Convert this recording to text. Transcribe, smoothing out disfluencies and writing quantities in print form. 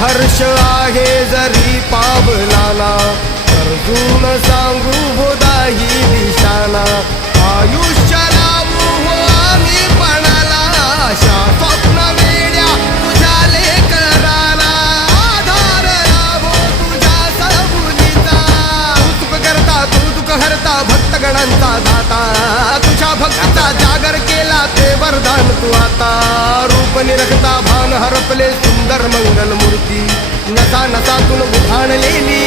हर्ष आहे जरी पावलाना, अर्जुन सांगू बोधाही दिशाना. आयुष्य लावू हो आम्ही पणाला, आशा स्वप्न वेड्या तुझ्या लेकराला. आधार लाभो तुझ्या सबुलीचा, तू करता तू दुःख हरता भक्तगणांचा दाता. तुझ्या भक्तीचा जागर केला ते वरदान तू आता. रूप निरखता भान हरपले सुंदर मंगल मूर्ती, नसा नसातून उभाणलेली